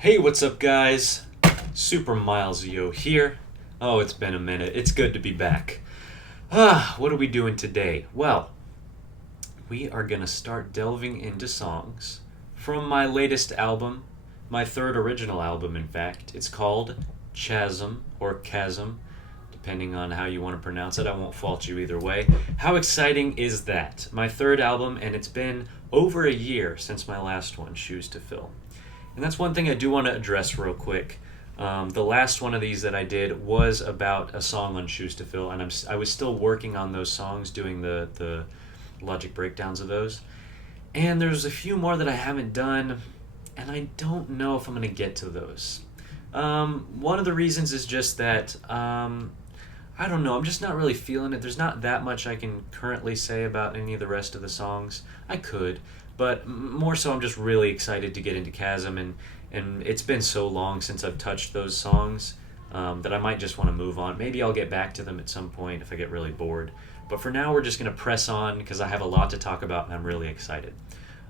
Hey, what's up, guys? Super Miles Yo here. Oh, it's been a minute. It's good to be back. What are we doing today? Well, we are gonna start delving into songs from my latest album, my third original album, in fact. It's called Chasm or Chasm, depending on how you want to pronounce it. I won't fault you either way. How exciting is that? My third album, and it's been over a year since my last one, Shoes to Fill. And that's one thing I do want to address real quick. The last one of these that I did was about a song on Shoes to Fill, and I was still working on those songs, doing the logic breakdowns of those. And there's a few more that I haven't done, and I don't know if I'm going to get to those. One of the reasons is just that I don't know. I'm just not really feeling it. There's not that much I can currently say about any of the rest of the songs. I could, but more so, I'm just really excited to get into Chasm, and it's been so long since I've touched those songs that I might just want to move on. Maybe I'll get back to them at some point if I get really bored. But for now, we're just going to press on because I have a lot to talk about, and I'm really excited.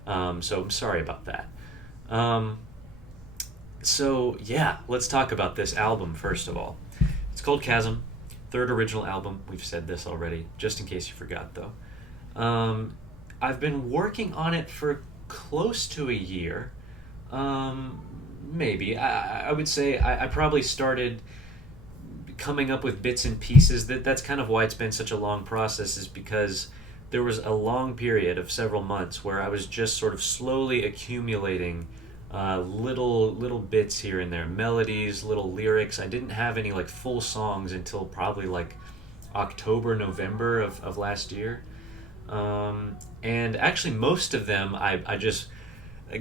So I'm sorry about that. So yeah, let's talk about this album first of all. It's called Chasm. Third original album. We've said this already, just in case you forgot, though. I've been working on it for close to a year. Maybe. I would say I probably started coming up with bits and pieces. That's kind of why it's been such a long process, is because there was a long period of several months where I was just sort of slowly accumulating little bits here and there, melodies, little lyrics. I didn't have any like full songs until probably like October, November of last year. And actually most of them I just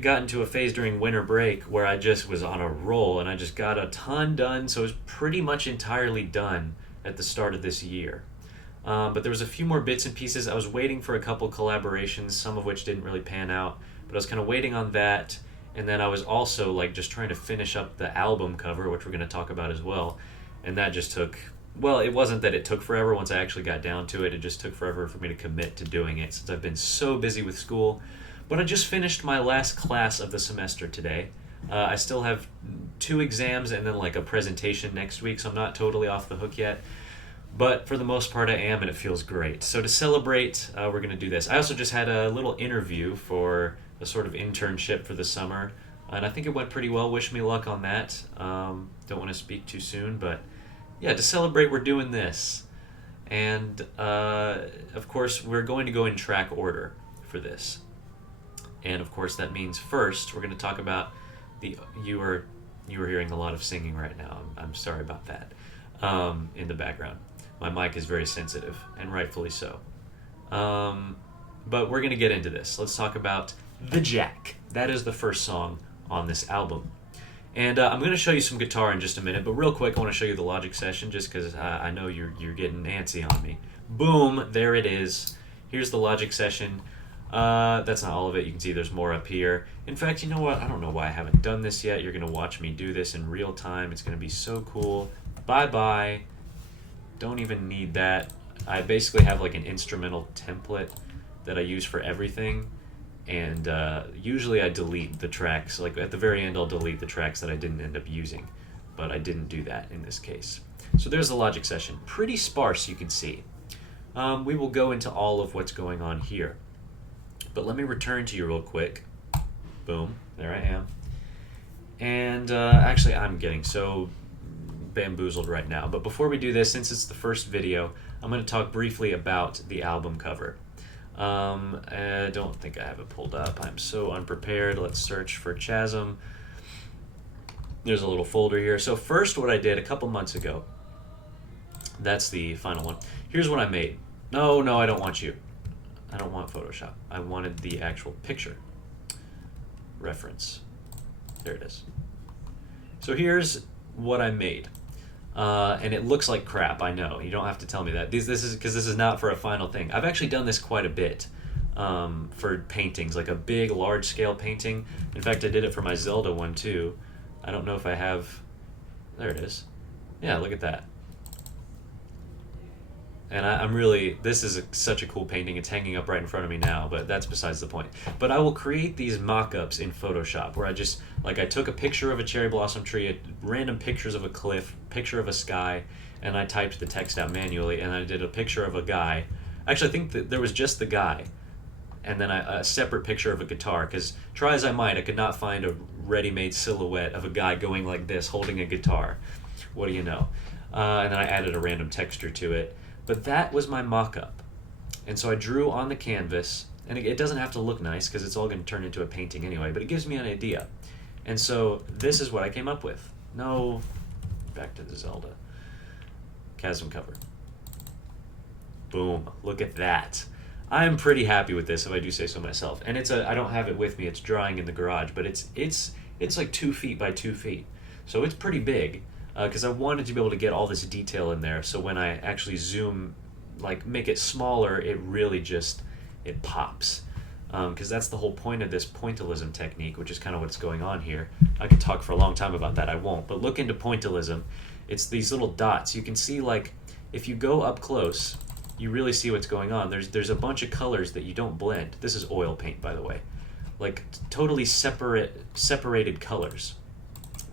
got into a phase during winter break where I just was on a roll and I just got a ton done, so it was pretty much entirely done at the start of this year. But there was a few more bits and pieces. I was waiting for a couple collaborations, some of which didn't really pan out, but I was kind of waiting on that. And then I was also like just trying to finish up the album cover, which we're going to talk about as well. And that just took, well, it wasn't that it took forever once I actually got down to it. It just took forever for me to commit to doing it since I've been so busy with school. But I just finished my last class of the semester today. I still have 2 exams and then like a presentation next week, so I'm not totally off the hook yet. But for the most part, I am, and it feels great. So to celebrate, we're going to do this. I also just had a little interview for a sort of internship for the summer, and I think it went pretty well. Wish me luck on that. Don't want to speak too soon, but yeah, to celebrate, we're doing this. And of course, we're going to go in track order for this. And of course, that means first, we're going to talk about you were hearing a lot of singing right now. I'm sorry about that in the background. My mic is very sensitive, and rightfully so. But we're going to get into this. Let's talk about The Jack. That is the first song on this album. And I'm going to show you some guitar in just a minute, but real quick, I want to show you the Logic session just because I know you're getting antsy on me. Boom, there it is. Here's the Logic session. That's not all of it. You can see there's more up here. In fact, you know what? I don't know why I haven't done this yet. You're going to watch me do this in real time. It's going to be so cool. Bye-bye. Don't even need that. I basically have like an instrumental template that I use for everything, and usually I delete the tracks. Like at the very end, I'll delete the tracks that I didn't end up using, but I didn't do that in this case. So there's the Logic session. Pretty sparse, you can see. We will go into all of what's going on here, but let me return to you real quick. Boom, there I am. And actually, I'm getting so bamboozled right now. But before we do this, since it's the first video, I'm going to talk briefly about the album cover. I don't think I have it pulled up. I'm so unprepared. Let's search for Chasm. There's a little folder here. So first, what I did a couple months ago, that's the final one. Here's what I made. No, I don't want you. I don't want Photoshop. I wanted the actual picture reference. There it is. So here's what I made. And it looks like crap, I know. You don't have to tell me that. This is because this is not for a final thing. I've actually done this quite a bit for paintings, like a big, large-scale painting. In fact, I did it for my Zelda one, too. I don't know if I have... There it is. Yeah, look at that. And I'm really, this is such a cool painting. It's hanging up right in front of me now, but that's besides the point. But I will create these mock-ups in Photoshop where I just, like, I took a picture of a cherry blossom tree, random pictures of a cliff, picture of a sky, and I typed the text out manually, and I did a picture of a guy. Actually, I think that there was just the guy, and then a separate picture of a guitar, because try as I might, I could not find a ready-made silhouette of a guy going like this, holding a guitar. What do you know? And then I added a random texture to it. But that was my mock-up. And so I drew on the canvas, and it doesn't have to look nice because it's all going to turn into a painting anyway, but it gives me an idea. And so this is what I came up with. No, back to the Zelda. Chasm cover. Boom, look at that. I'm pretty happy with this, if I do say so myself. And I don't have it with me, it's drying in the garage, but it's like 2 feet by 2 feet. So it's pretty big. Because I wanted to be able to get all this detail in there, so when I actually zoom, like make it smaller, it really just, it pops. Because that's the whole point of this pointillism technique, which is kind of what's going on here. I could talk for a long time about that, I won't. But look into pointillism. It's these little dots. You can see, like, if you go up close, you really see what's going on. There's a bunch of colors that you don't blend. This is oil paint, by the way. Like, totally separated colors.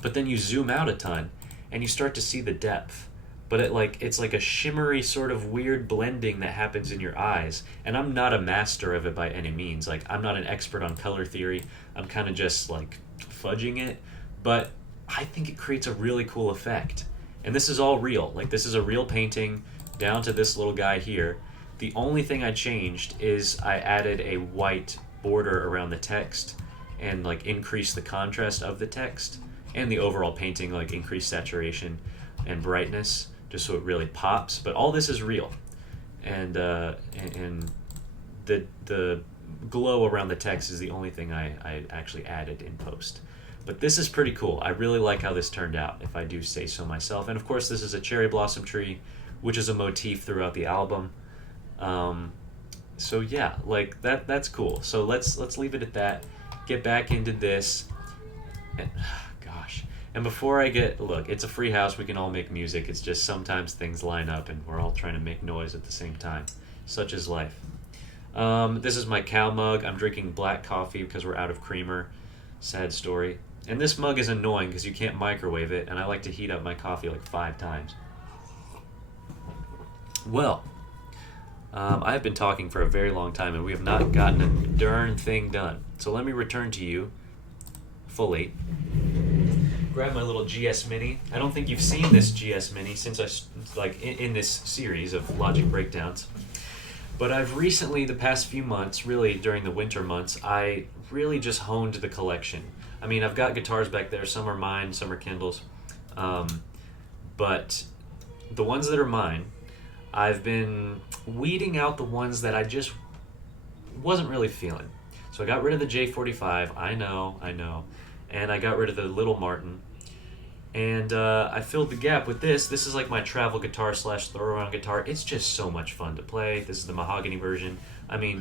But then you zoom out a ton, and you start to see the depth. But it's like a shimmery sort of weird blending that happens in your eyes. And I'm not a master of it by any means. Like, I'm not an expert on color theory. I'm kind of just like fudging it. But I think it creates a really cool effect. And this is all real. Like, this is a real painting down to this little guy here. The only thing I changed is I added a white border around the text and like increased the contrast of the text. And the overall painting, like increased saturation and brightness, just so it really pops. But all this is real, and the glow around the text is the only thing I actually added in post. But this is pretty cool. I really like how this turned out, if I do say so myself. And of course, this is a cherry blossom tree, which is a motif throughout the album. So yeah, like that's cool. So let's leave it at that. Get back into this. And, and before I look, it's a free house, we can all make music, it's just sometimes things line up and we're all trying to make noise at the same time. Such is life. This is my cow mug. I'm drinking black coffee because we're out of creamer. Sad story. And this mug is annoying because you can't microwave it, and I like to heat up my coffee like 5 times. Well, I have been talking for a very long time and we have not gotten a darn thing done. So let me return to you fully. Grab my little GS Mini. I don't think you've seen this GS Mini since in this series of Logic breakdowns. But I've recently, the past few months, really during the winter months, I really just honed the collection. I mean, I've got guitars back there. Some are mine, some are Kendall's. But the ones that are mine, I've been weeding out the ones that I just wasn't really feeling. So I got rid of the J45. I know. And I got rid of the Little Martin, and I filled the gap with this. This is like my travel guitar / throw around guitar. It's just so much fun to play. This is the mahogany version. I mean,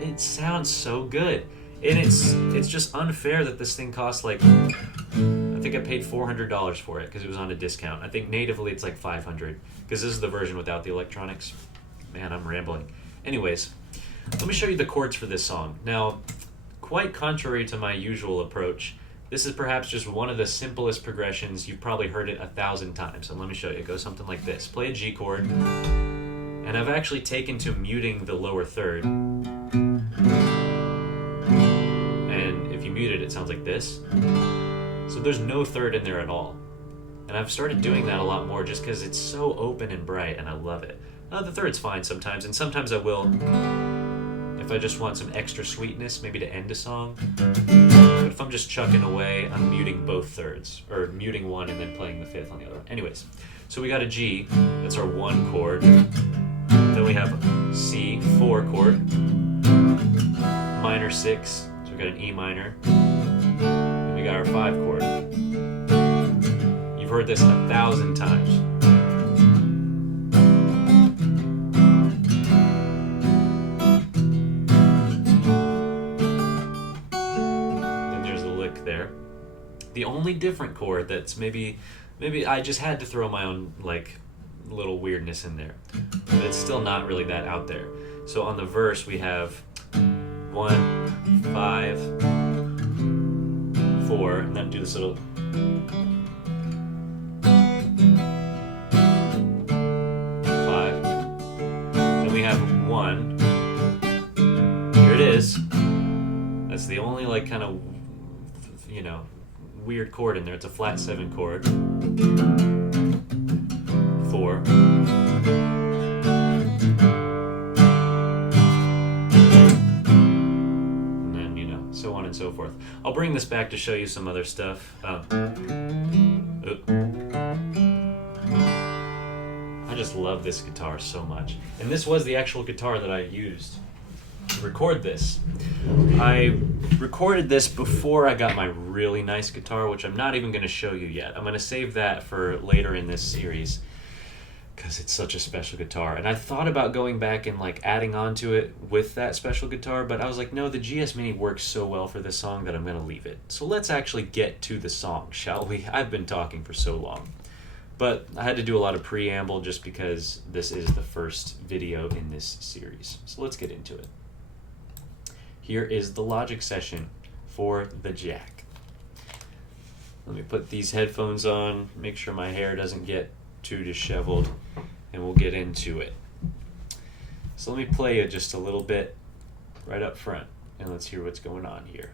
it sounds so good, and it's just unfair that this thing costs like, I think I paid $400 for it because it was on a discount. I think natively it's like $500 because this is the version without the electronics. Man, I'm rambling. Anyways, let me show you the chords for this song. Now, quite contrary to my usual approach, this is perhaps just one of the simplest progressions. You've probably heard it 1,000 times, and let me show you. It goes something like this. Play a G chord, and I've actually taken to muting the lower third. And if you mute it, it sounds like this. So there's no third in there at all. And I've started doing that a lot more just because it's so open and bright, and I love it. The third's fine sometimes, and sometimes I will, if I just want some extra sweetness, maybe to end a song. But if I'm just chucking away, I'm muting both thirds, or muting one and then playing the fifth on the other one. Anyways, so we got a G, that's our 1 chord. Then we have C, 4 chord. Minor 6, so we got an E minor. And we got our 5 chord. You've heard this 1,000 times. The only different chord that's maybe I just had to throw my own little weirdness in there, but it's still not really that out there. So on the verse we have 1, 5, 4, and then do this little. Then we have 1. Here it is. That's the only like kind of, you know, weird chord in there. It's a flat 7 chord. 4. And then, you know, so on and so forth. I'll bring this back to show you some other stuff. I just love this guitar so much. And this was the actual guitar that I used to record this. I recorded this before I got my really nice guitar, which I'm not even going to show you yet. I'm going to save that for later in this series because it's such a special guitar. And I thought about going back and like adding on to it with that special guitar, but I was like, no, the GS Mini works so well for this song that I'm going to leave it. So let's actually get to the song, shall we? I've been talking for so long. But I had to do a lot of preamble just because this is the first video in this series. So let's get into it. Here is the Logic session for the Jack. Let me put these headphones on, make sure my hair doesn't get too disheveled, and we'll get into it. So let me play you just a little bit right up front, and let's hear what's going on here.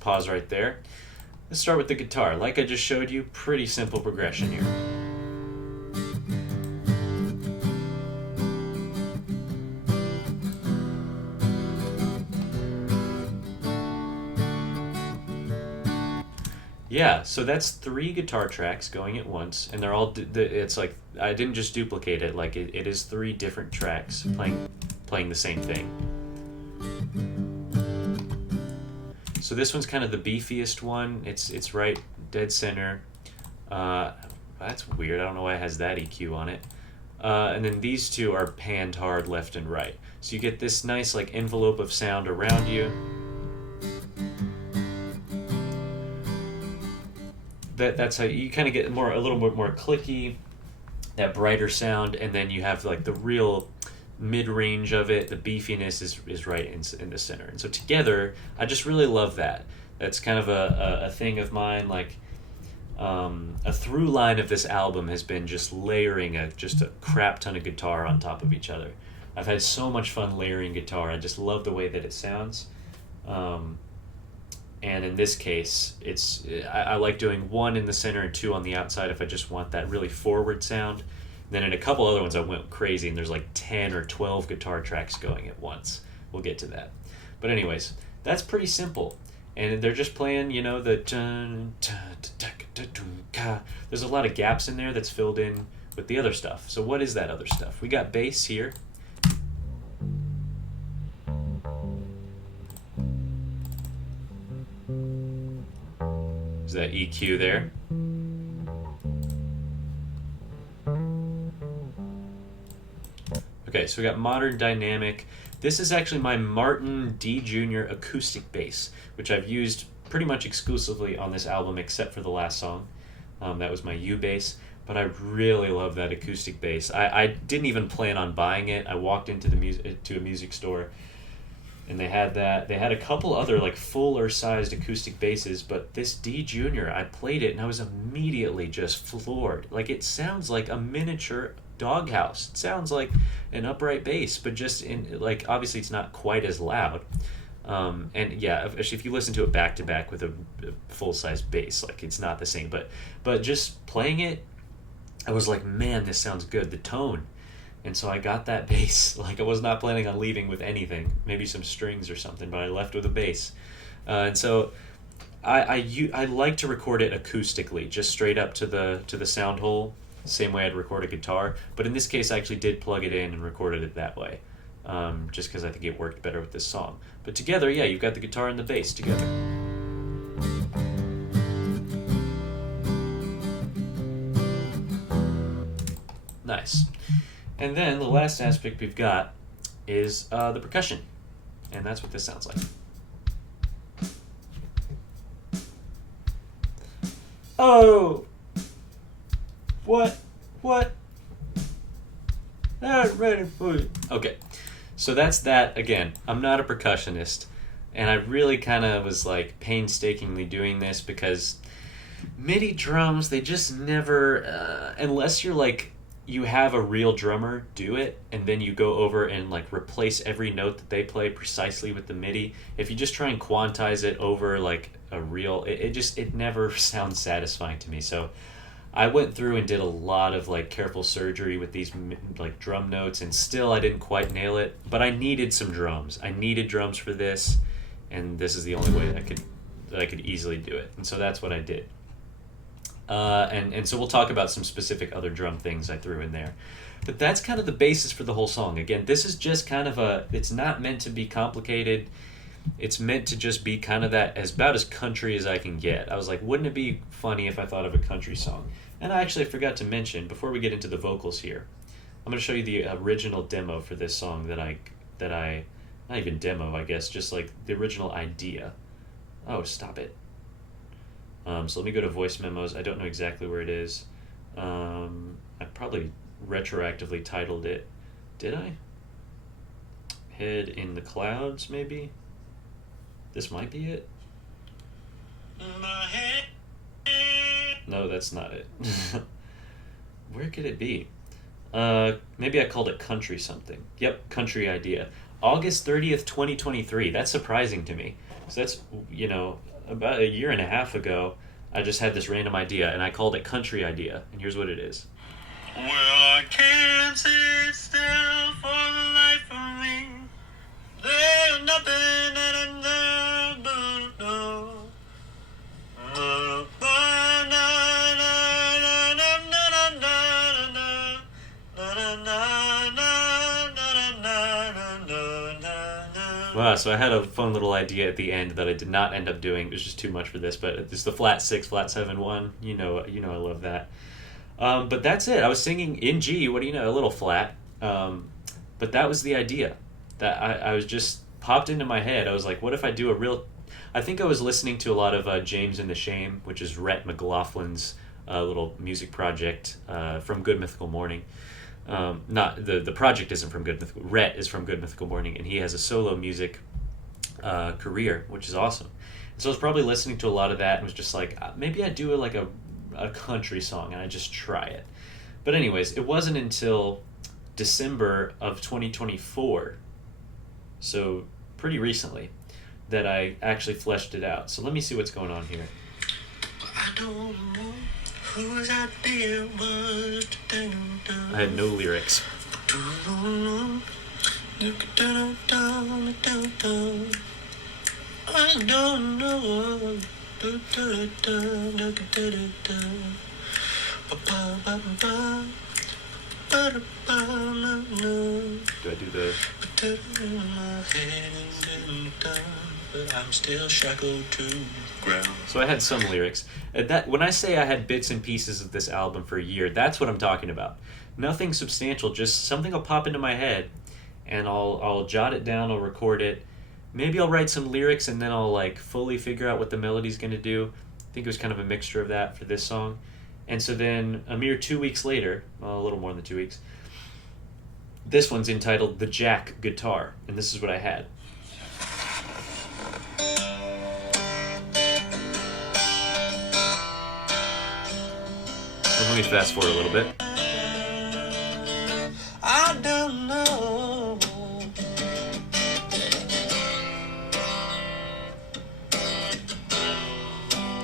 Pause right there. Let's start with the guitar. Like I just showed you, pretty simple progression here. Yeah, so that's 3 guitar tracks going at once, and they're all, it's like, I didn't just duplicate it, like it is 3 different tracks playing the same thing. So this one's kind of the beefiest one. It's right dead center. That's weird. I don't know why it has that EQ on it. And then these 2 are panned hard left and right. So you get this nice like envelope of sound around you. That's how you kind of get a little bit more clicky, that brighter sound, and then you have like the real mid-range of it. The beefiness is right in the center, and so together I just really love that. That's kind of a thing of mine, like a through line of this album has been just layering just a crap ton of guitar on top of each other. I've had so much fun layering guitar. I just love the way that it sounds, and in this case I like doing 1 in the center and 2 on the outside if I just want that really forward sound. Then in a couple other ones I went crazy, and there's like 10 or 12 guitar tracks going at once. We'll get to that. But anyways, that's pretty simple. And they're just playing, you know, the... There's a lot of gaps in there that's filled in with the other stuff. So what is that other stuff? We got bass here. There's that EQ there. Okay, so we got modern dynamic. This is actually my Martin D Jr. acoustic bass, which I've used pretty much exclusively on this album except for the last song. That was my U bass, but I really love that acoustic bass. I didn't even plan on buying it. I walked into a music store, and they had that. They had a couple other like fuller sized acoustic basses, but this D Jr., I played it and I was immediately just floored. Like, it sounds like a miniature doghouse. It sounds like an upright bass, but just in like, obviously it's not quite as loud. And yeah, if you listen to it back to back with a full-size bass, like, it's not the same, but just playing it, I was like, man, this sounds good, the tone. And so I got that bass. Like, I was not planning on leaving with anything, maybe some strings or something, but I left with a bass. And so I like to record it acoustically, just straight up to the sound hole, same way I'd record a guitar. But in this case, I actually did plug it in and recorded it that way, just because I think it worked better with this song. But together, yeah, you've got the guitar and the bass together. Nice. And then the last aspect we've got is the percussion. And that's what this sounds like. Oh! What? Not ready for you. Okay. So that's that again. I'm not a percussionist. And I really kind of was like painstakingly doing this because MIDI drums, they just never, unless you're like, you have a real drummer do it, and then you go over and like replace every note that they play precisely with the MIDI. If you just try and quantize it over like a real, it never sounds satisfying to me. So I went through and did a lot of like careful surgery with these like drum notes, and still I didn't quite nail it. But I needed some drums. I needed drums for this, and this is the only way that I could easily do it. And so that's what I did. And so we'll talk about some specific other drum things I threw in there. But that's kind of the basis for the whole song. Again, this is just kind of it's not meant to be complicated. It's meant to just be kind of about as country as I can get. I was like, wouldn't it be funny if I thought of a country song? And I actually forgot to mention, before we get into the vocals here, I'm going to show you the original demo for this song that I, not even demo, I guess, just like the original idea. Oh, stop it. So let me go to voice memos. I don't know exactly where it is. I probably retroactively titled it. Did I? Head in the Clouds, maybe? This might be it. No, that's not it. Where could it be? Maybe I called it Country something. Yep, Country Idea. August 30th, 2023. That's surprising to me. So that's, about a year and a half ago, I just had this random idea, and I called it Country Idea, and here's what it is. Well, I can't sit still for the life of me. There's nothing that I'm there but no. Wow, so I had a fun little idea at the end that I did not end up doing. It was just too much for this, but it's the flat 6, flat 7 1. You know I love that. But that's it. I was singing in G, a little flat. But that was the idea. That I was just popped into my head. I was like, what if I do a real... I think I was listening to a lot of James and the Shame, which is Rhett McLaughlin's little music project from Good Mythical Morning. Not the project isn't from Good Mythical. Rhett is from Good Mythical Morning, and he has a solo music career, which is awesome. And so I was probably listening to a lot of that and was just like, maybe I'd do a country song and I just try it. But anyways, it wasn't until December of 2024, so pretty recently, that I actually fleshed it out. So let me see what's going on here. I don't know whose idea was to do. I had no lyrics. I don't know. Do I do the... But I'm still shackled to the ground. So I had some lyrics. When I say I had bits and pieces of this album for a year, that's what I'm talking about. Nothing substantial, just something will pop into my head, and I'll jot it down, I'll record it. Maybe I'll write some lyrics, and then I'll like fully figure out what the melody's going to do. I think it was kind of a mixture of that for this song. And so then a mere 2 weeks later, well, a little more than 2 weeks, this one's entitled The Jack Guitar, and this is what I had. Let me fast forward a little bit. I don't know.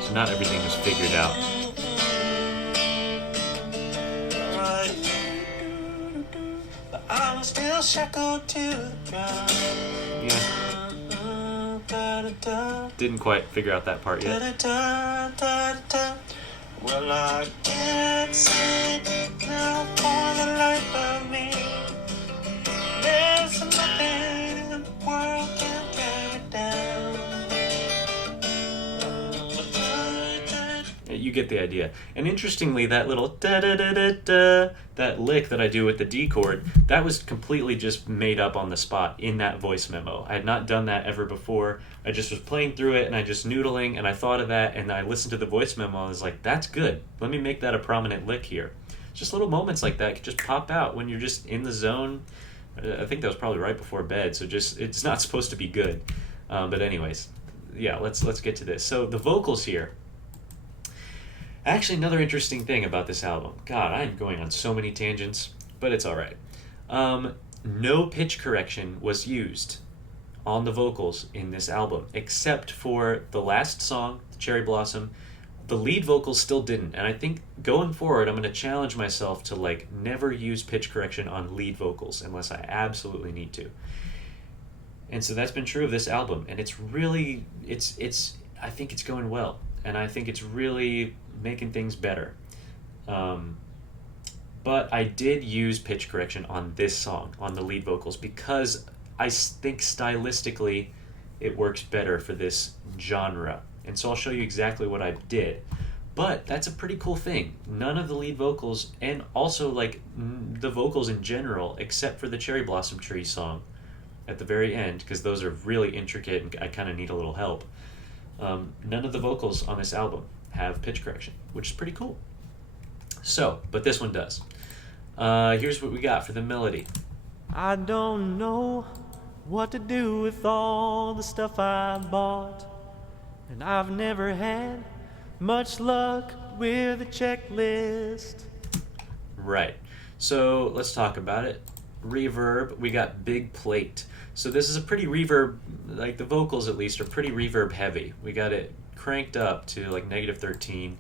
So not everything was figured out. But I'm still shackled to the ground. Yeah. Didn't quite figure out that part yet. Well, I can't sit now for the life of me. There's nothing in the world can tear it down. You get the idea. And interestingly, that little da da da da da, that lick that I do with the D chord, that was completely just made up on the spot in that voice memo. I had not done that ever before. I just was playing through it and I just noodling and I thought of that and I listened to the voice memo and I was like, that's good. Let me make that a prominent lick here. Just little moments like that can just pop out when you're just in the zone. I think that was probably right before bed, so just it's not supposed to be good. But anyways, yeah, let's get to this. So the vocals here. Actually, another interesting thing about this album. God, I am going on so many tangents, but it's all right. No pitch correction was used on the vocals in this album, except for the last song, Cherry Blossom. The lead vocals still didn't, and I think going forward, I'm going to challenge myself to like never use pitch correction on lead vocals unless I absolutely need to. And so that's been true of this album, and it's really, I think it's going well, and I think it's really making things better. But I did use pitch correction on this song, on the lead vocals, because I think stylistically it works better for this genre. And so I'll show you exactly what I did. But that's a pretty cool thing. None of the lead vocals, and also like the vocals in general, except for the Cherry Blossom Tree song at the very end, because those are really intricate and I kind of need a little help. None of the vocals on this album have pitch correction, which is pretty cool. So, but this one does. Here's what we got for the melody. I don't know what to do with all the stuff I bought, and I've never had much luck with a checklist. Right. So let's talk about it. Reverb, we got big plate. So this is a pretty reverb, like the vocals at least are pretty reverb heavy. We got it cranked up to like -13.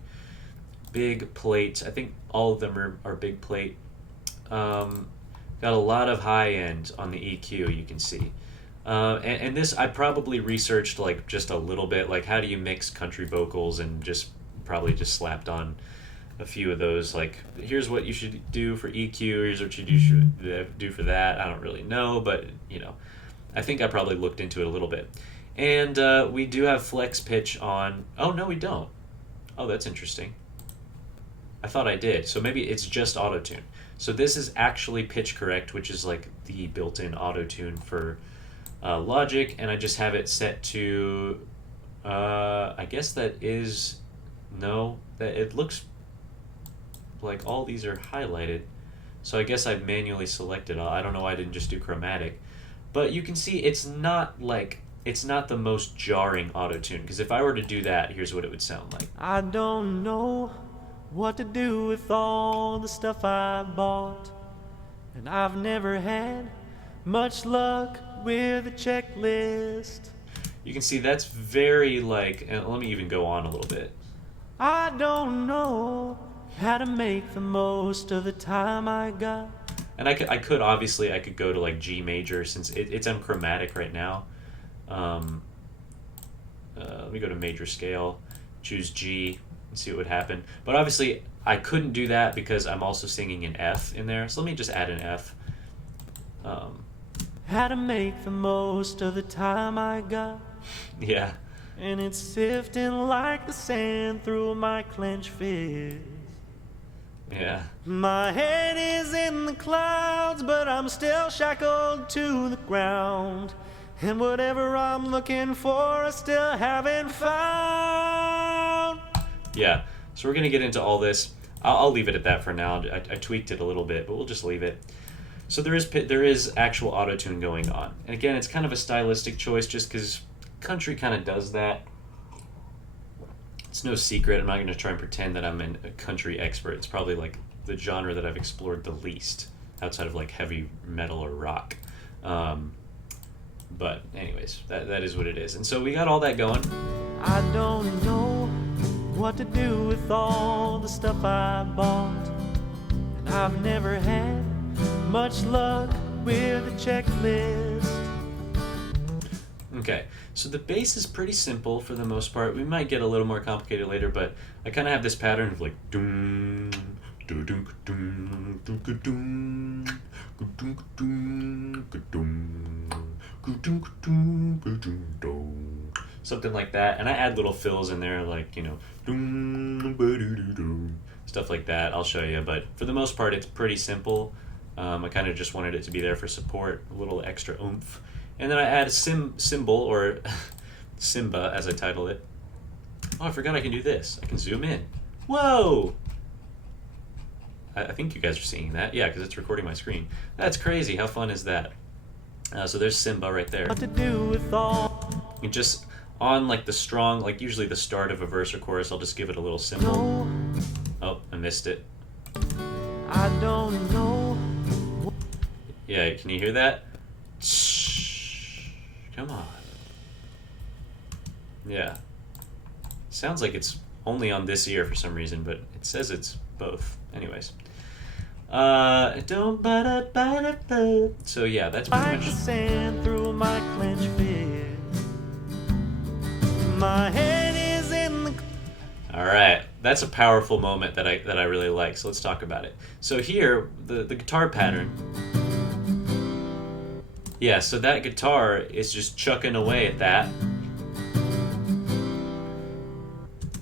Big plate. I think all of them are big plate. Got a lot of high end on the EQ, you can see. And this I probably researched like just a little bit, like how do you mix country vocals, and just probably just slapped on a few of those, like here's what you should do for EQ, here's what you should do for that. I don't really know, but you know, I think I probably looked into it a little bit. And we do have flex pitch on. Oh no, we don't. Oh, that's interesting. I thought I did. So maybe it's just auto-tune. So this is actually pitch correct, which is like the built-in auto-tune for Logic, and I just have it set to I guess that is no, that it looks like all these are highlighted, so I guess I've manually selected. I don't know why I didn't just do chromatic, but you can see it's not the most jarring auto-tune, because if I were to do that, here's what it would sound like. I don't know what to do with all the stuff I bought, and I've never had much luck with a checklist. You can see that's very like, and let me even go on a little bit. I don't know how to make the most of the time I got. And I could obviously I could go to like G major, since it's on chromatic right now. Let me go to major scale, choose G, and see what would happen. But obviously I couldn't do that because I'm also singing an F in there. So let me just add an F. How to make the most of the time I got. Yeah. And it's sifting like the sand through my clenched fist. Yeah. My head is in the clouds, but I'm still shackled to the ground. And whatever I'm looking for, I still haven't found. Yeah. So we're going to get into all this. I'll leave it at that for now. I tweaked it a little bit, but we'll just leave it. So there is actual auto-tune going on. And again, it's kind of a stylistic choice just because country kind of does that. It's no secret. I'm not going to try and pretend that I'm a country expert. It's probably like the genre that I've explored the least outside of like heavy metal or rock. But anyways, that is what it is. And so we got all that going. I don't know what to do with all the stuff I bought, and I've never had much luck with a checklist. Okay, so the bass is pretty simple for the most part. We might get a little more complicated later, but I kind of have this pattern of like doom, doom, doom, doom, doom, doom, doom, doom, doom, doom. something like that. And I add little fills in there, like, you know, doom, ba-doo-doo-doo, stuff like that. I'll show you, but for the most part, it's pretty simple. I kind of just wanted it to be there for support, a little extra oomph. And then I add a symbol, or Simba as I title it. Oh, I forgot I can do this. I can zoom in. Whoa! I think you guys are seeing that. Yeah, because it's recording my screen. That's crazy. How fun is that? So there's Simba right there. What to do with all? And just on like the strong, like usually the start of a verse or chorus, I'll just give it a little symbol. No, Oh, I missed it. I don't know. Yeah, can you hear that? Shh. Come on. Yeah. Sounds like it's only on this ear for some reason, but it says it's both. Anyways. Don't ba-da-ba-da-ba. So yeah, that's pretty Like much. the sand through my clenched fist. My head is in the. All right, that's a powerful moment that I really like. So let's talk about it. So here, the guitar pattern. Yeah, so that guitar is just chucking away at that.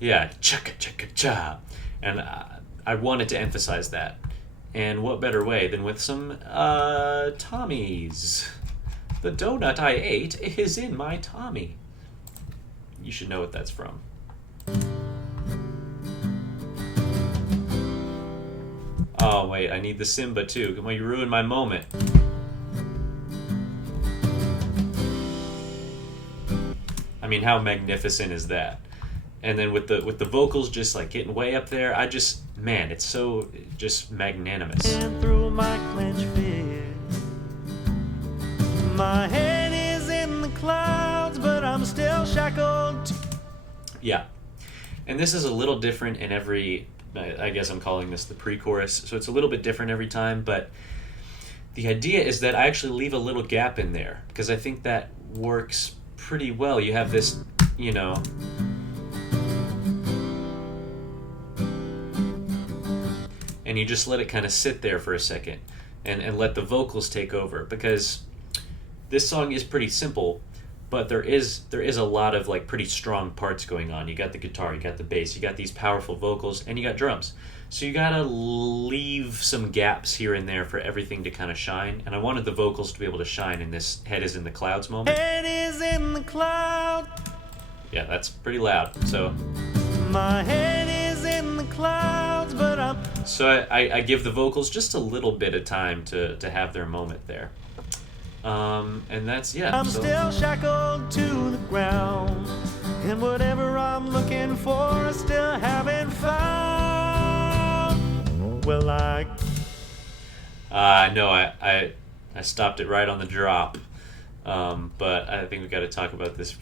Yeah, chugga chugga cha, and I wanted to emphasize that. And what better way than with some Tommies? The donut I ate is in my Tommy. You should know what that's from. Oh wait, I need the Simba too. Come on, you ruined my moment. I mean, how magnificent is that? And then with the vocals just like getting way up there, man, it's so just magnanimous. Sand through my clenched fist. My head is in the clouds, but I'm still shackled. Yeah. And this is a little different in every, I guess I'm calling this the pre-chorus, so it's a little bit different every time, but the idea is that I actually leave a little gap in there, because I think that works pretty well. You have this, you know, and you just let it kind of sit there for a second and let the vocals take over, because this song is pretty simple, but there is a lot of like pretty strong parts going on. You got the guitar, you got the bass, you got these powerful vocals, and you got drums. So you gotta leave some gaps here and there for everything to kind of shine. And I wanted the vocals to be able to shine in this head is in the clouds moment. Head is in the cloud. Yeah, that's pretty loud. So My head is in the clouds, but I'm. So I give the vocals just a little bit of time to have their moment there. And that's, yeah. I'm still shackled to the ground, and whatever I'm looking for, I still haven't found. Well, no, I stopped it right on the drop. But I think we got to talk about this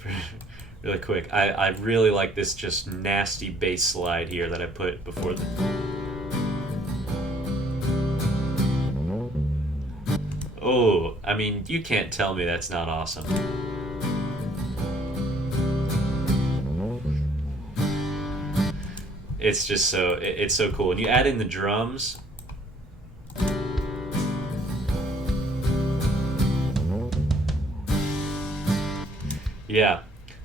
really quick. I really like this just nasty bass slide here that I put before the. Oh, I mean, you can't tell me that's not awesome. It's just so, it's so cool. And you add in the drums. Yeah.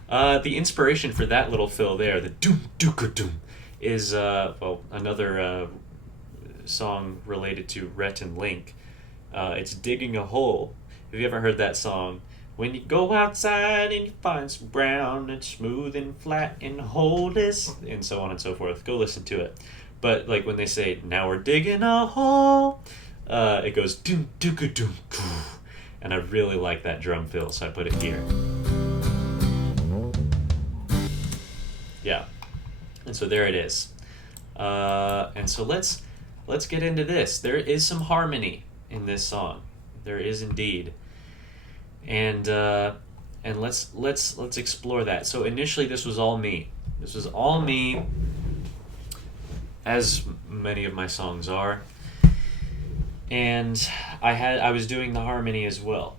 The inspiration for that little fill there, the doom dooka doom, is, another song related to Rhett and Link. It's Digging a Hole. Have you ever heard that song? When you go outside and you find some ground and smooth and flat and holeless, and so on and so forth. Go listen to it. But like when they say, now we're digging a hole, it goes doom dooka doom. And I really like that drum fill, so I put it here. Yeah. And so there it is. And so let's get into this. There is some harmony in this song. There is indeed. And let's explore that. So initially this was all me. This was all me, as many of my songs are. And I was doing the harmony as well.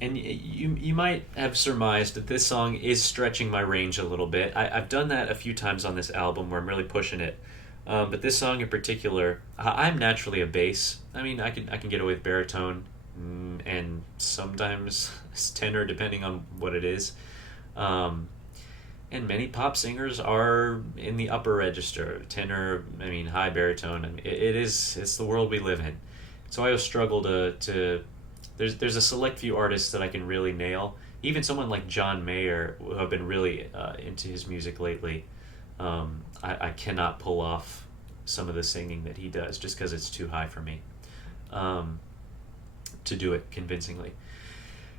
And you might have surmised that this song is stretching my range a little bit. I've done that a few times on this album where I'm really pushing it. But this song in particular, I'm naturally a bass. I mean, I can get away with baritone and sometimes tenor, depending on what it is. and many pop singers are in the upper register, tenor, I mean high baritone. I mean, it's the world we live in. So I always struggle to there's a select few artists that I can really nail. Even someone like John Mayer, who I've been really into his music lately. I cannot pull off some of the singing that he does just because it's too high for me to do it convincingly.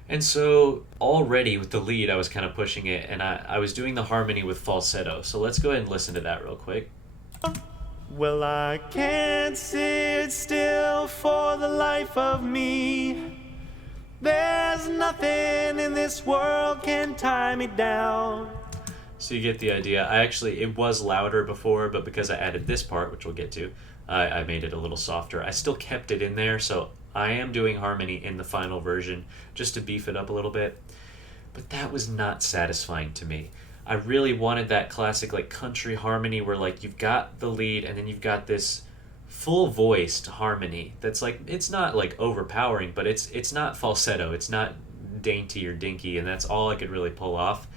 And so already with the lead, I was kind of pushing it, and I was doing the harmony with falsetto. So let's go ahead and listen to that real quick. Well, I can't sit still for the life of me. There's nothing in this world can tie me down. So you get the idea. It was louder before, but because I added this part, which we'll get to, I made it a little softer. I still kept it in there, so I am doing harmony in the final version just to beef it up a little bit. But that was not satisfying to me. I really wanted that classic like country harmony where like you've got the lead and then you've got this full voiced harmony that's like, it's not like overpowering, but it's not falsetto, it's not dainty or dinky, and that's all I could really pull off.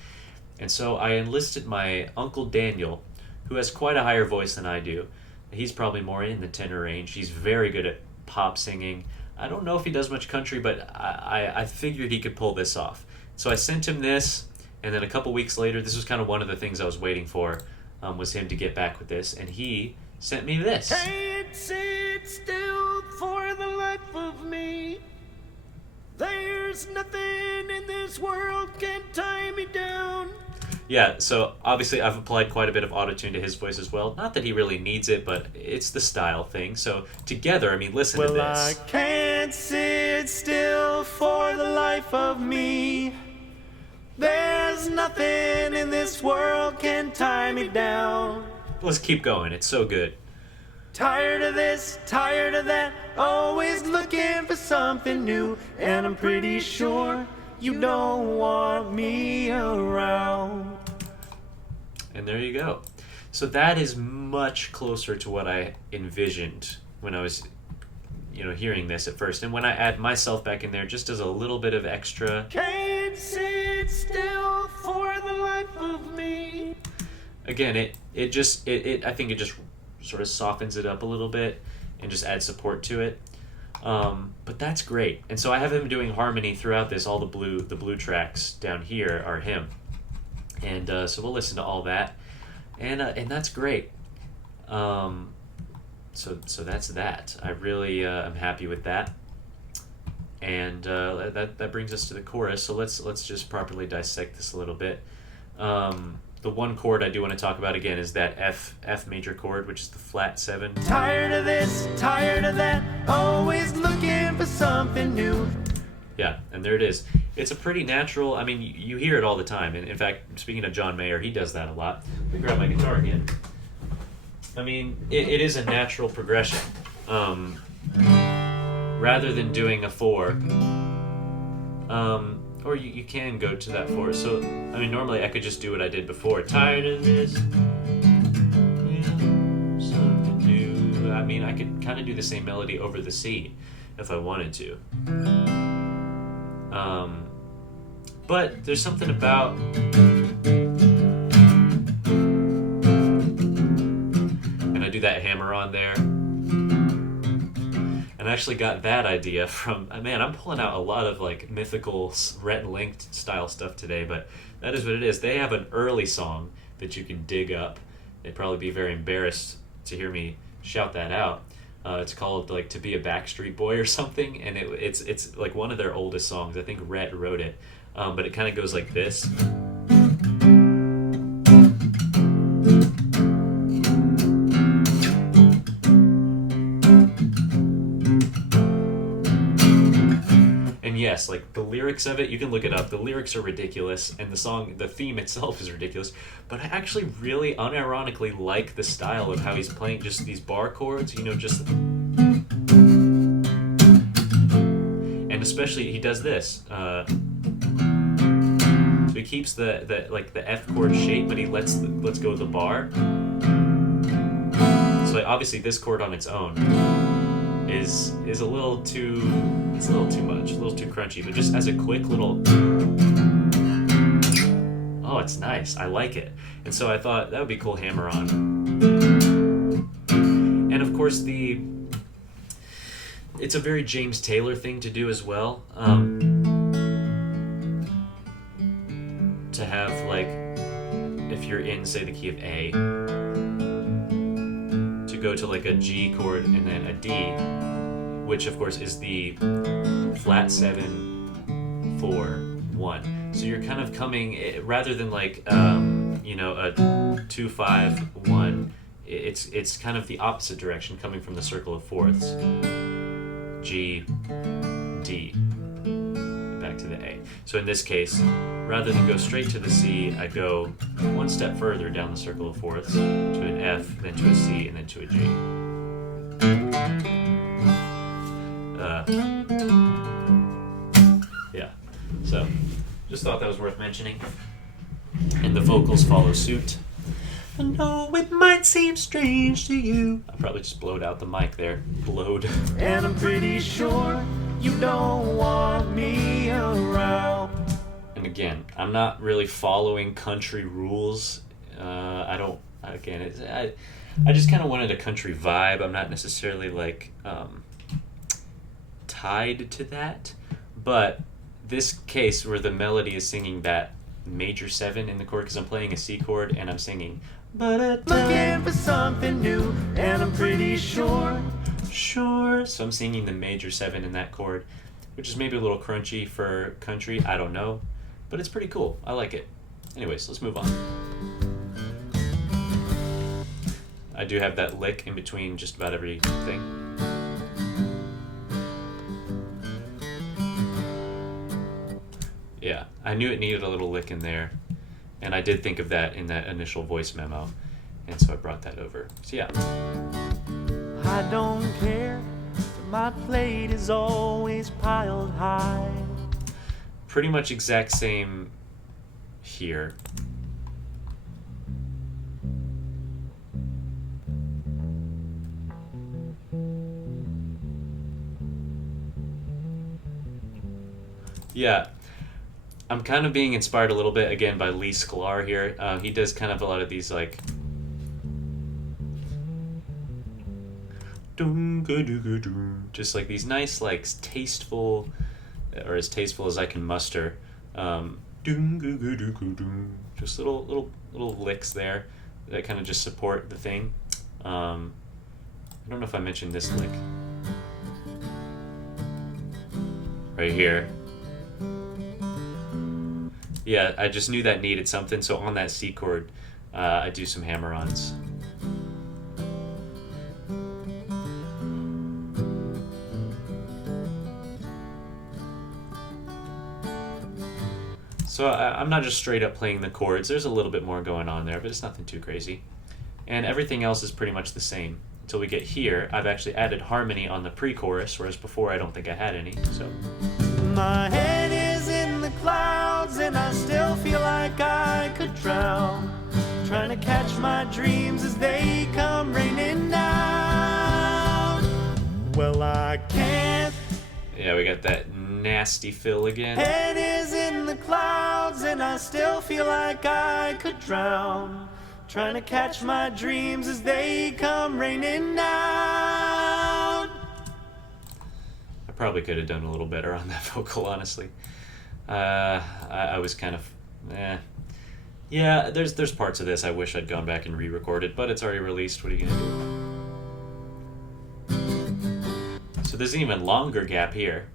And so I enlisted my Uncle Daniel, who has quite a higher voice than I do. He's probably more in the tenor range. He's very good at pop singing. I don't know if he does much country, but I figured he could pull this off. So I sent him this, and then a couple weeks later, this was kind of one of the things I was waiting for, was him to get back with this, and he sent me this. Can't sit still for the life of me. There's nothing in this world can tie me down. Yeah, so obviously I've applied quite a bit of autotune to his voice as well. Not that he really needs it, but it's the style thing. So together, I mean, listen to this. Well, I can't sit still for the life of me. There's nothing in this world can tie me down. Let's keep going. It's so good. Tired of this, tired of that, always looking for something new. And I'm pretty sure you don't want me around. And there you go. So that is much closer to what I envisioned when I was, hearing this at first. And when I add myself back in there, just as a little bit of extra. Can't sit still for the life of me. Again, I think it just sort of softens it up a little bit and just adds support to it. But that's great. And so I have him doing harmony throughout this. All the blue tracks down here are him. And so we'll listen to all that. And that's great. So that's that. I really am happy with that. And that brings us to the chorus. So let's just properly dissect this a little bit. The one chord I do want to talk about again is that F major chord, which is the flat 7. Tired of this, tired of that, always looking for something new. Yeah, and there it is. It's a pretty natural, I mean, you hear it all the time. And in fact, speaking of John Mayer, he does that a lot. Let me grab my guitar again. I mean, it is a natural progression. Rather than doing a 4, or you can go to that 4. So, I mean, normally I could just do what I did before. Tired of this, something new. I mean, I could kind of do the same melody over the C if I wanted to. But there's something about... And I do that hammer on there. And I actually got that idea from, man, I'm pulling out a lot of like mythical Rhett and Link style stuff today, but that is what it is. They have an early song that you can dig up. They'd probably be very embarrassed to hear me shout that out. It's called like To Be a Backstreet Boy or something, and it's like one of their oldest songs. I think Rhett wrote it, but it kind of goes like this. Yes, like the lyrics of it, you can look it up. The lyrics are ridiculous, and the theme itself is ridiculous. But I actually really unironically like the style of how he's playing just these bar chords, just. And especially he does this. So he keeps the F chord shape, but he lets go of the bar. So like, obviously this chord on its own is a little too much, a little too crunchy, but just as a quick little oh, it's nice. I like it. And so I thought that would be cool hammer on. And of course it's a very James Taylor thing to do as well. To have, like, if you're in, say, the key of A, to go to like a G chord and then a D, which of course is the flat 7, 4, 1. So you're kind of coming, rather than like a 2, 5, 1. It's kind of the opposite direction, coming from the circle of fourths. G, D, back to the A. So in this case, rather than go straight to the C, I go one step further down the circle of fourths to an F, then to a C, and then to a G. Yeah. So just thought that was worth mentioning. And the vocals follow suit. I know it might seem strange to you. I probably just blowed out the mic there. Blowed. And I'm pretty sure you don't want me around. And again, I'm not really following country rules. I don't. Again, I just kind of wanted a country vibe. I'm not necessarily like tied to that. But this case where the melody is singing that major 7 in the chord, because I'm playing a C chord and I'm singing. But looking for something new, and I'm pretty sure. So I'm singing the major 7 in that chord, which is maybe a little crunchy for country. I don't know, but it's pretty cool. I like it. Anyways, let's move on. I do have that lick in between just about everything. Yeah, I knew it needed a little lick in there, and I did think of that in that initial voice memo, and so I brought that over. So yeah. I don't care, my plate is always piled high. Pretty much exact same here. Yeah. I'm kind of being inspired a little bit, again, by Lee Sklar here. He does kind of a lot of these, like... just like these nice, like, tasteful, or as tasteful as I can muster. Just little licks there that kind of just support the thing. I don't know if I mentioned this lick. Right here. Yeah, I just knew that needed something, so on that C chord, I do some hammer-ons. So I'm not just straight up playing the chords. There's a little bit more going on there, but it's nothing too crazy. And everything else is pretty much the same. Until we get here, I've actually added harmony on the pre-chorus, whereas before I don't think I had any, so... My head is in the clouds and I still feel like I could drown, trying to catch my dreams as they come raining down. Well, I can't. Yeah, we got that nasty fill again. Head is in the clouds and I still feel like I could drown, trying to catch my dreams as they come raining down. I probably could have done a little better on that vocal, honestly. I was kind of, yeah, there's parts of this I wish I'd gone back and re-recorded, but it's already released. What are you gonna do? So there's an even longer gap here.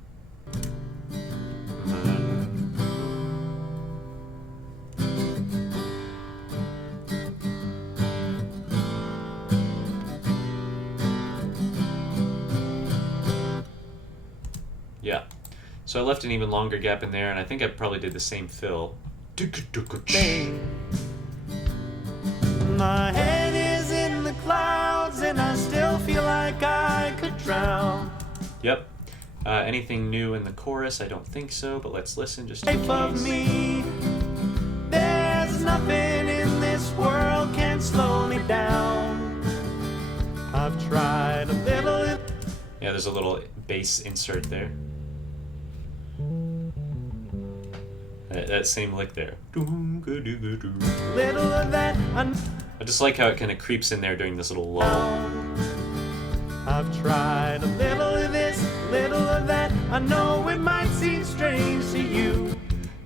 Yeah. So I left an even longer gap in there, and I think I probably did the same fill. My head is in the clouds and I still feel like I could drown. Yep. Anything new in the chorus? I don't think so, but let's listen just in case. Of me, there's nothing in this world can slow me down. I've tried a little. Yeah, there's a little bass insert there. That same lick there. Little of that I just like how it kind of creeps in there during this little lull. I've tried a little of this, little of that. I know it might seem strange to you.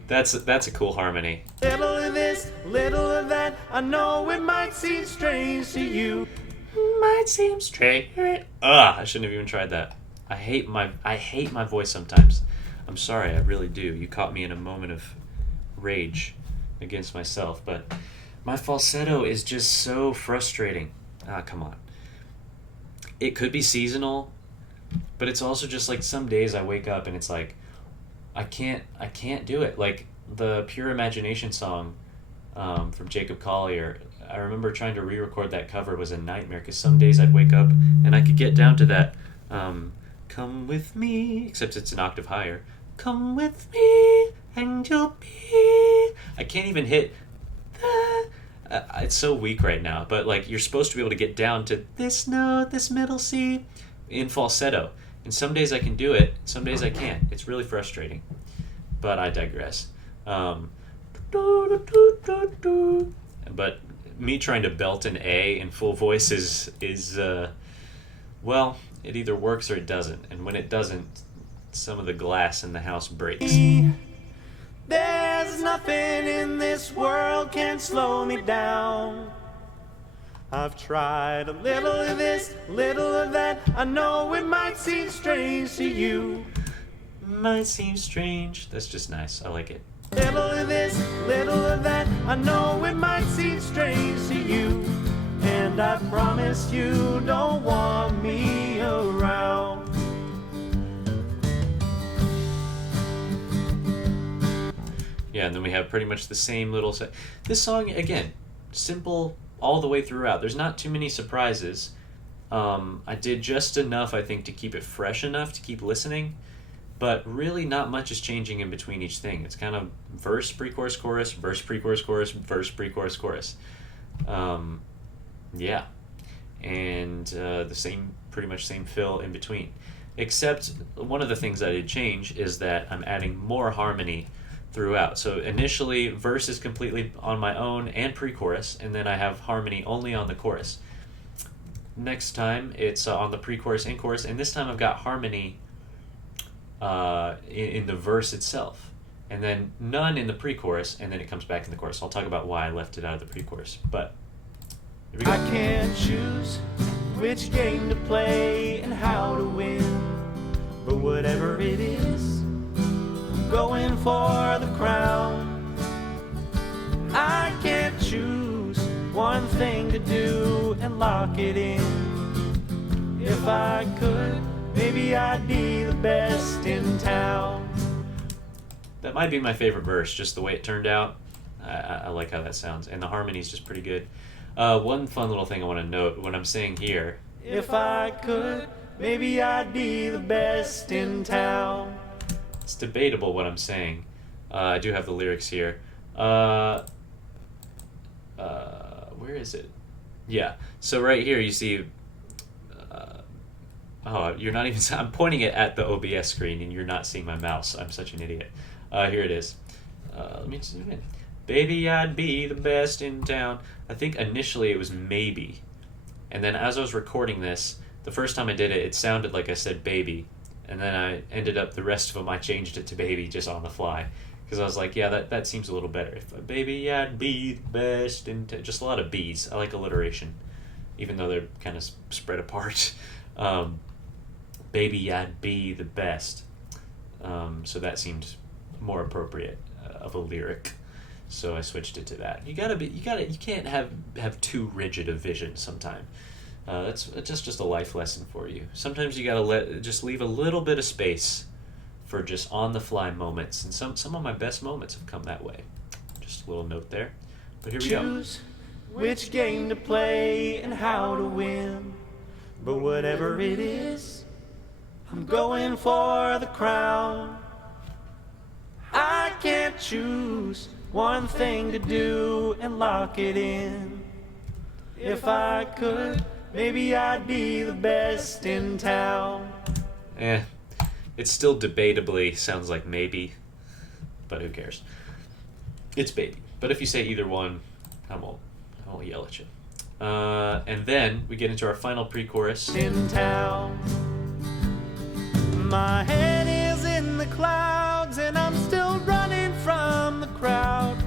That's a cool harmony. Little of this, little of that. I know it might seem strange to you. Might seem strange. I shouldn't have even tried that. I hate my voice sometimes. I'm sorry, I really do. You caught me in a moment of rage against myself, but my falsetto is just so frustrating. Come on. It could be seasonal, but it's also just like some days I wake up and it's like I can't do it. Like the Pure Imagination song from Jacob Collier. I remember trying to re-record that cover was a nightmare because some days I'd wake up and I could get down to that come with me, except it's an octave higher. Come with me and you'll be. I can't even hit that. It's so weak right now, but like you're supposed to be able to get down to this note, this middle C in falsetto. And some days I can do it, some days I can't. It's really frustrating. But I digress. But me trying to belt an A in full voice is well, it either works or it doesn't. And when it doesn't, some of the glass in the house breaks. There's nothing in this world can slow me down. I've tried a little of this, little of that. I know it might seem strange to you. Might seem strange. That's just nice. I like it. Little of this, little of that. I know it might seem strange to you. And I promise you don't want me around. Yeah, and then we have pretty much the same little set. This song, again, simple all the way throughout. There's not too many surprises. I did just enough, I think, to keep it fresh enough to keep listening, but really not much is changing in between each thing. It's kind of verse, pre-chorus, chorus, verse, pre-chorus, chorus, verse, pre-chorus, chorus. Yeah. And the same, pretty much same fill in between. Except one of the things I did change is that I'm adding more harmony throughout. So initially, verse is completely on my own and pre-chorus, and then I have harmony only on the chorus. Next time, it's on the pre-chorus and chorus, and this time I've got harmony in the verse itself, and then none in the pre-chorus, and then it comes back in the chorus. I'll talk about why I left it out of the pre-chorus, but here we go. I can't choose which game to play and how to win, but whatever it is, going for the crown. I can't choose one thing to do and lock it in. If I could, maybe I'd be the best in town. That might be my favorite verse, just the way it turned out. I like how that sounds, and the harmony's just pretty good. One fun little thing I want to note when I'm saying here. If I could, maybe I'd be the best in town. It's debatable what I'm saying. I do have the lyrics here. Where is it? Yeah. So right here you see. You're not even. I'm pointing it at the OBS screen, and you're not seeing my mouse. I'm such an idiot. Here it is. Let me zoom in. Baby, I'd be the best in town. I think initially it was maybe, and then as I was recording this, the first time I did it, it sounded like I said baby. And then I ended up, the rest of them, I changed it to baby just on the fly. Because I was like, yeah, that seems a little better. If baby, I'd be the best. Just a lot of B's. I like alliteration, even though they're kind of spread apart. Baby, I'd be the best. So that seemed more appropriate of a lyric. So I switched it to that. You can't have too rigid a vision sometime. That's just a life lesson for you. Sometimes you gotta just leave a little bit of space for just on the fly moments, and some of my best moments have come that way. Just a little note there. But here we go. Choose which game to play and how to win, but whatever it is, I'm going for the crown. I can't choose one thing to do and lock it in. If I could, maybe I'd be the best in town. It still debatably sounds like maybe, but who cares? It's baby. But if you say either one, I won't yell at you. And then we get into our final pre-chorus. In town, my head is in the clouds, and I'm still running from the crowd.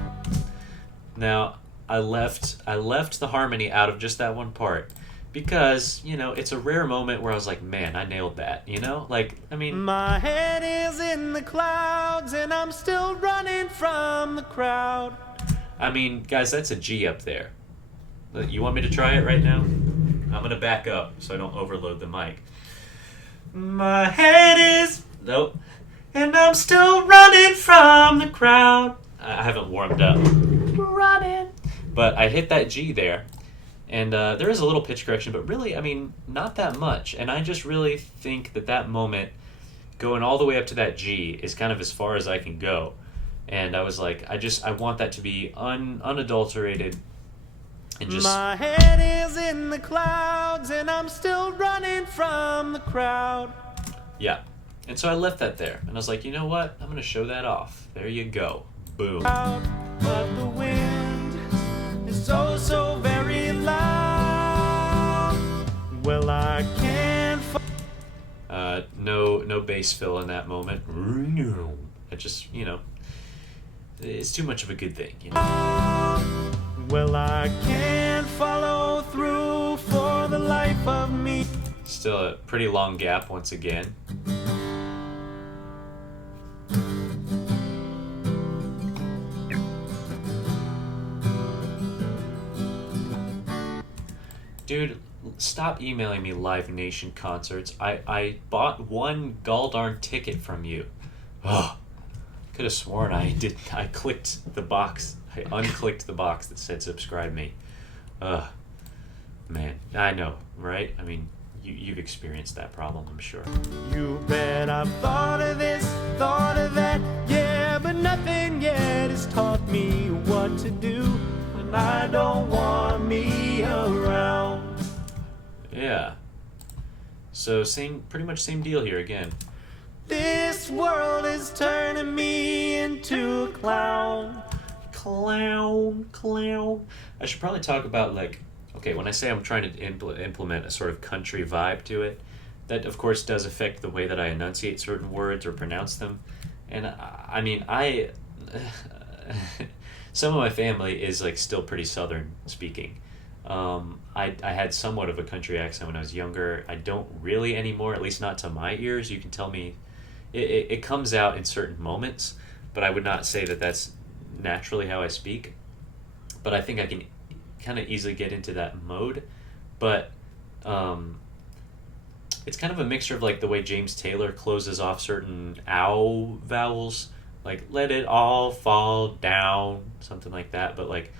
Now, I left the harmony out of just that one part because, it's a rare moment where I was like, man, I nailed that, Like, I mean... My head is in the clouds, and I'm still running from the crowd. I mean, guys, that's a G up there. You want me to try it right now? I'm going to back up so I don't overload the mic. My head is... Nope. And I'm still running from the crowd. I haven't warmed up. Running. But I hit that G there. And there is a little pitch correction, but really, I mean, not that much. And I just really think that moment, going all the way up to that G, is kind of as far as I can go. And I was like, I want that to be unadulterated. And just... My head is in the clouds, and I'm still running from the crowd. Yeah. And so I left that there. And I was like, you know what? I'm going to show that off. There you go. Boom. But the wind is so very loud. Well, I can't no bass fill in that moment. It just, it's too much of a good thing, Well, I can't follow through for the life of me. Still a pretty long gap once again. Dude, stop emailing me Live Nation concerts. I bought one galldarn ticket from you. Oh, could have sworn I clicked the box. I unclicked the box that said subscribe me. Ugh. Man, I know, right? I mean, you've experienced that problem, I'm sure. You bet I've thought of this, thought of that, yeah, but nothing yet has taught me what to do when I don't want me around. Yeah. So pretty much same deal here again. This world is turning me into a clown. Clown. I should probably talk about, like, okay, when I say I'm trying to implement a sort of country vibe to it, that of course does affect the way that I enunciate certain words or pronounce them. And I mean, some of my family is like still pretty southern speaking. I had somewhat of a country accent when I was younger. I don't really anymore, at least not to my ears. You can tell me it comes out in certain moments, but I would not say that that's naturally how I speak. But I think I can kind of easily get into that mode. But it's kind of a mixture of like the way James Taylor closes off certain ow vowels, like let it all fall down, something like that. But like,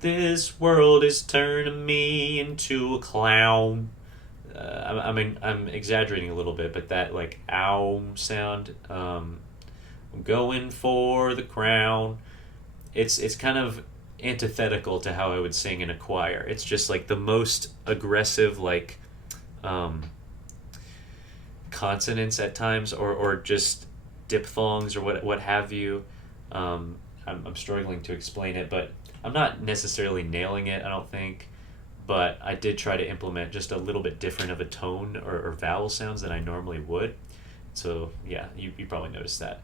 this world is turning me into a clown. I mean, I'm exaggerating a little bit, but that like ow sound, I'm going for the crown. It's kind of antithetical to how I would sing in a choir. It's just like the most aggressive, like consonants at times, or just diphthongs or what have you. I'm struggling to explain it, but I'm not necessarily nailing it, I don't think. But I did try to implement just a little bit different of a tone or vowel sounds than I normally would. So yeah, you probably noticed that.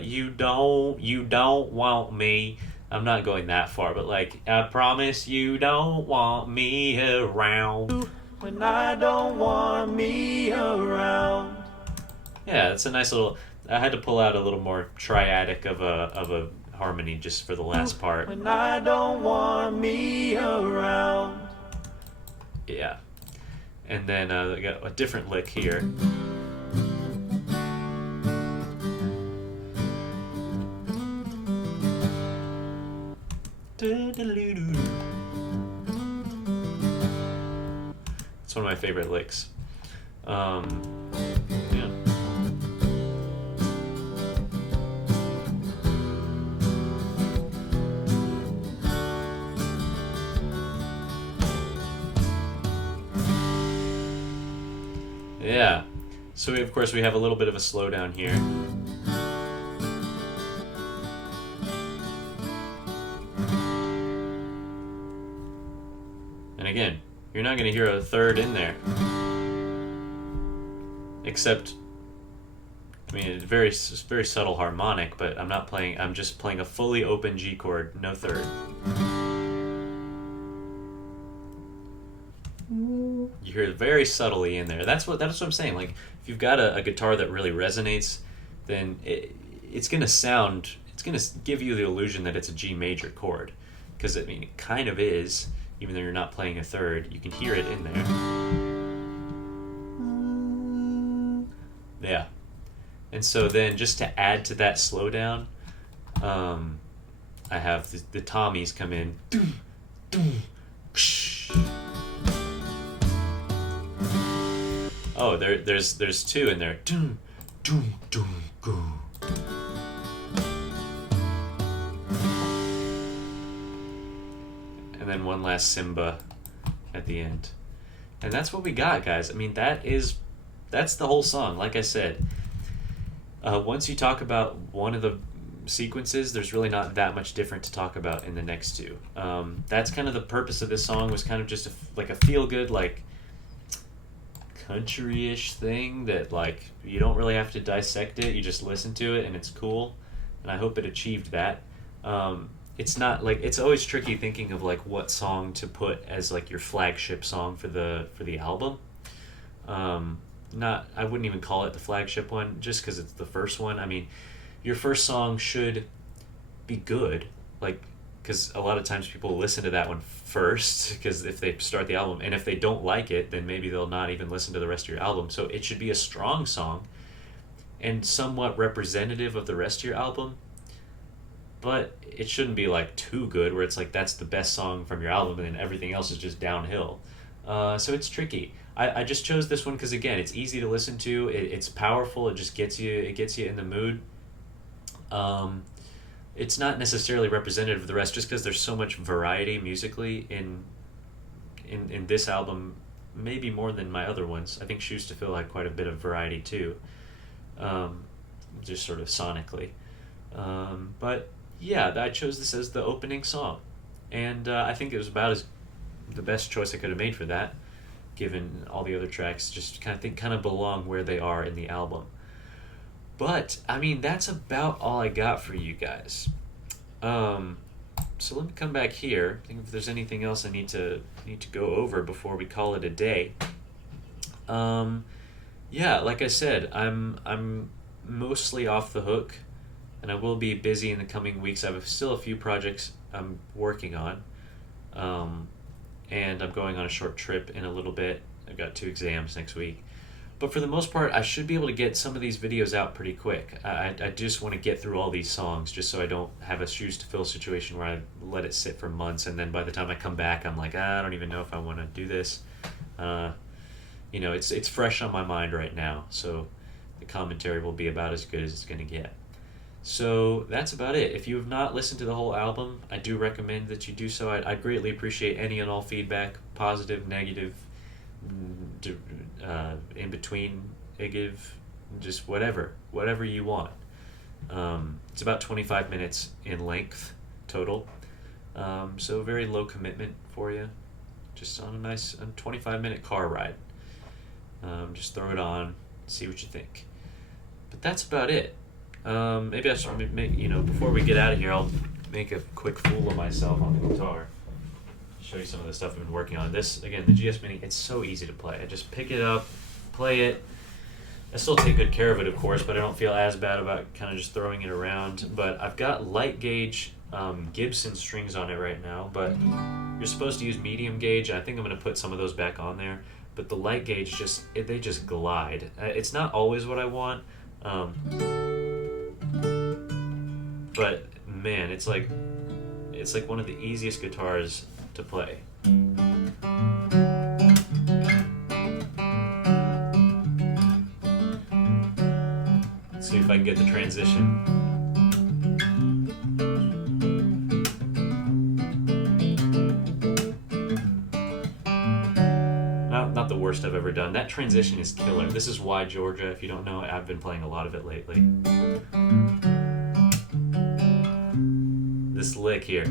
You don't want me. I'm not going that far, but like, I promise you don't want me around. When I don't want me around. Yeah, it's a nice little. I had to pull out a little more triadic of a harmony just for the last part. When I don't want me around. Yeah, and then I got a different lick here. It's one of my favorite licks. Yeah. Yeah. So of course we have a little bit of a slowdown here. not going to hear a third in there. Except, I mean, it's very subtle harmonic, but I'm just playing a fully open G chord, no third. You hear it very subtly in there. That's what I'm saying. Like, if you've got a guitar that really resonates, then it's going to give you the illusion that it's a G major chord. Because, I mean, it kind of is, even though you're not playing a third. You can hear it in there. Yeah. And so then, just to add to that slowdown, I have the tommies come in. Oh, there's two in there. And then one last Simba at the end. And that's what we got, guys. I mean, that's the whole song. Like I said, once you talk about one of the sequences, there's really not that much different to talk about in the next two. That's kind of the purpose of this song, was kind of just like a feel-good, like, country-ish thing that, like, you don't really have to dissect it. You just listen to it and it's cool. And I hope it achieved that. It's not like, it's always tricky thinking of like what song to put as like your flagship song for the album. I wouldn't even call it the flagship one just because it's the first one. I mean, your first song should be good, like, because a lot of times people listen to that one first, because if they start the album, and if they don't like it, then maybe they'll not even listen to the rest of your album. So it should be a strong song and somewhat representative of the rest of your album, but it shouldn't be like too good where it's like that's the best song from your album and then everything else is just downhill. So it's tricky. I just chose this one because, again, it's easy to listen to. It's powerful. It just gets you in the mood. It's not necessarily representative of the rest just because there's so much variety musically in this album, maybe more than my other ones. I think Shoes to Fill had quite a bit of variety too, just sort of sonically. But yeah, I chose this as the opening song, and I think it was about the best choice I could have made for that, given all the other tracks just kind of belong where they are in the album. But I mean, that's about all I got for you guys. So let me come back here. I think if there's anything else I need to go over before we call it a day. Yeah, like I said, I'm mostly off the hook, and I will be busy in the coming weeks. I have still a few projects I'm working on, and I'm going on a short trip in a little bit. I've got 2 exams next week. But for the most part, I should be able to get some of these videos out pretty quick. I just want to get through all these songs just so I don't have a Shoes to Fill situation where I let it sit for months, and then by the time I come back, I'm like, I don't even know if I want to do this. It's fresh on my mind right now, so the commentary will be about as good as it's going to get. So that's about it. If you have not listened to the whole album, I do recommend that you do so. I greatly appreciate any and all feedback, positive, negative, in between, just whatever you want. It's about 25 minutes in length total, so very low commitment for you, just on a nice 25-minute car ride. Just throw it on, see what you think. But that's about it. Maybe I should make, before we get out of here, I'll make a quick fool of myself on the guitar. Show you some of the stuff I've been working on. This, again, the GS Mini, it's so easy to play. I just pick it up, play it. I still take good care of it, of course, but I don't feel as bad about kind of just throwing it around. But I've got light gauge Gibson strings on it right now, but you're supposed to use medium gauge. I think I'm going to put some of those back on there. But the light gauge, they just glide. It's not always what I want, but man, it's like one of the easiest guitars to play. Let's see if I can get the transition. Not the worst I've ever done. That transition is killer. This is Why Georgia. If you don't know it, I've been playing a lot of it lately. This lick here.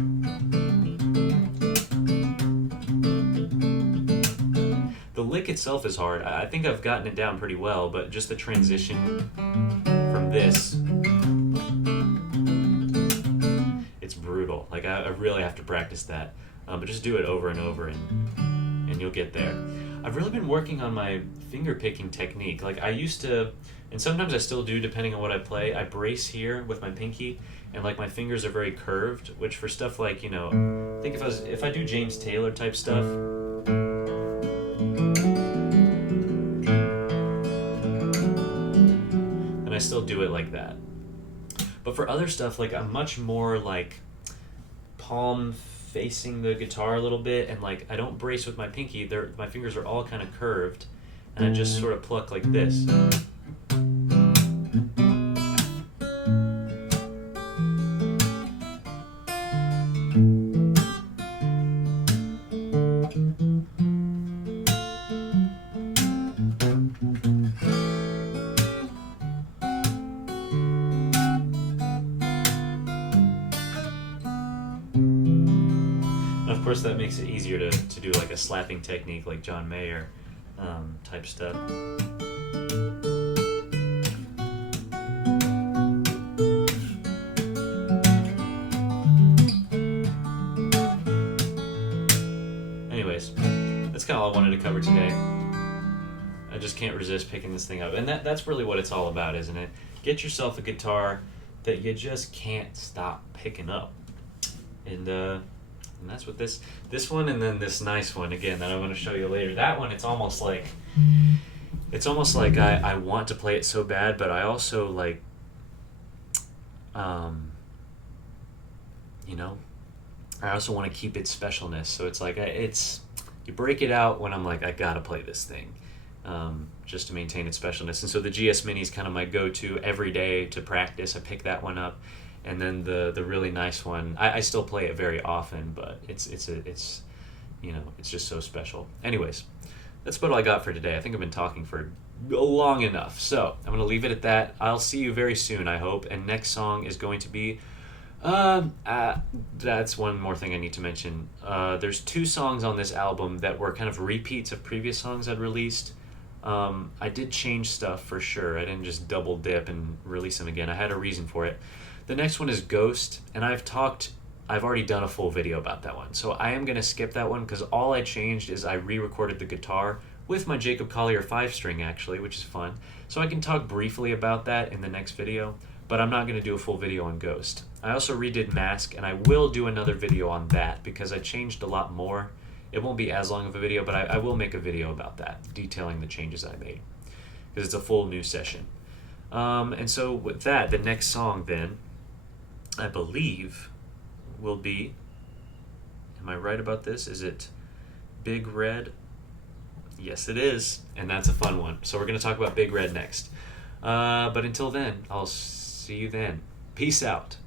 itself is hard. I think I've gotten it down pretty well, but just the transition from this, it's brutal. Like I really have to practice that. But just do it over and over, and you'll get there. I've really been working on my finger picking technique. Like I used to, and sometimes I still do depending on what I play. I brace here with my pinky, and like my fingers are very curved, which for stuff like, I think if I do James Taylor type stuff, then I still do it like that. But for other stuff, like I'm much more like palm facing the guitar a little bit, and like I don't brace with my pinky. My fingers are all kind of curved, and I just sort of pluck like this. Of course, that makes it easier to do like a slapping technique like John Mayer type stuff. Anyways, that's kind of all I wanted to cover today. I just can't resist picking this thing up. And that's really what it's all about, isn't it? Get yourself a guitar that you just can't stop picking up. And that's what this one, and then this nice one again that I'm going to show you later. That one, it's almost like I want to play it so bad, but I also like, I also want to keep its specialness. So it's like you break it out when I'm like, I gotta play this thing, just to maintain its specialness. And so the GS Mini is kind of my go-to every day to practice. I pick that one up. And then the really nice one, I still play it very often, but it's just so special. Anyways, that's about all I got for today. I think I've been talking for long enough, so I'm gonna leave it at that. I'll see you very soon, I hope. And next song is going to be, that's one more thing I need to mention. There's 2 songs on this album that were kind of repeats of previous songs I'd released. I did change stuff for sure. I didn't just double dip and release them again. I had a reason for it. The next one is Ghost, and I've already done a full video about that one. So I am going to skip that one because all I changed is I re-recorded the guitar with my Jacob Collier 5-string actually, which is fun. So I can talk briefly about that in the next video, but I'm not going to do a full video on Ghost. I also redid Mask, and I will do another video on that because I changed a lot more. It won't be as long of a video, but I will make a video about that, detailing the changes I made, because it's a full new session. And so with that, the next song then, I believe, will be, am I right about this? Is it Big Red? Yes, it is. And that's a fun one. So we're going to talk about Big Red next. But until then, I'll see you then. Peace out.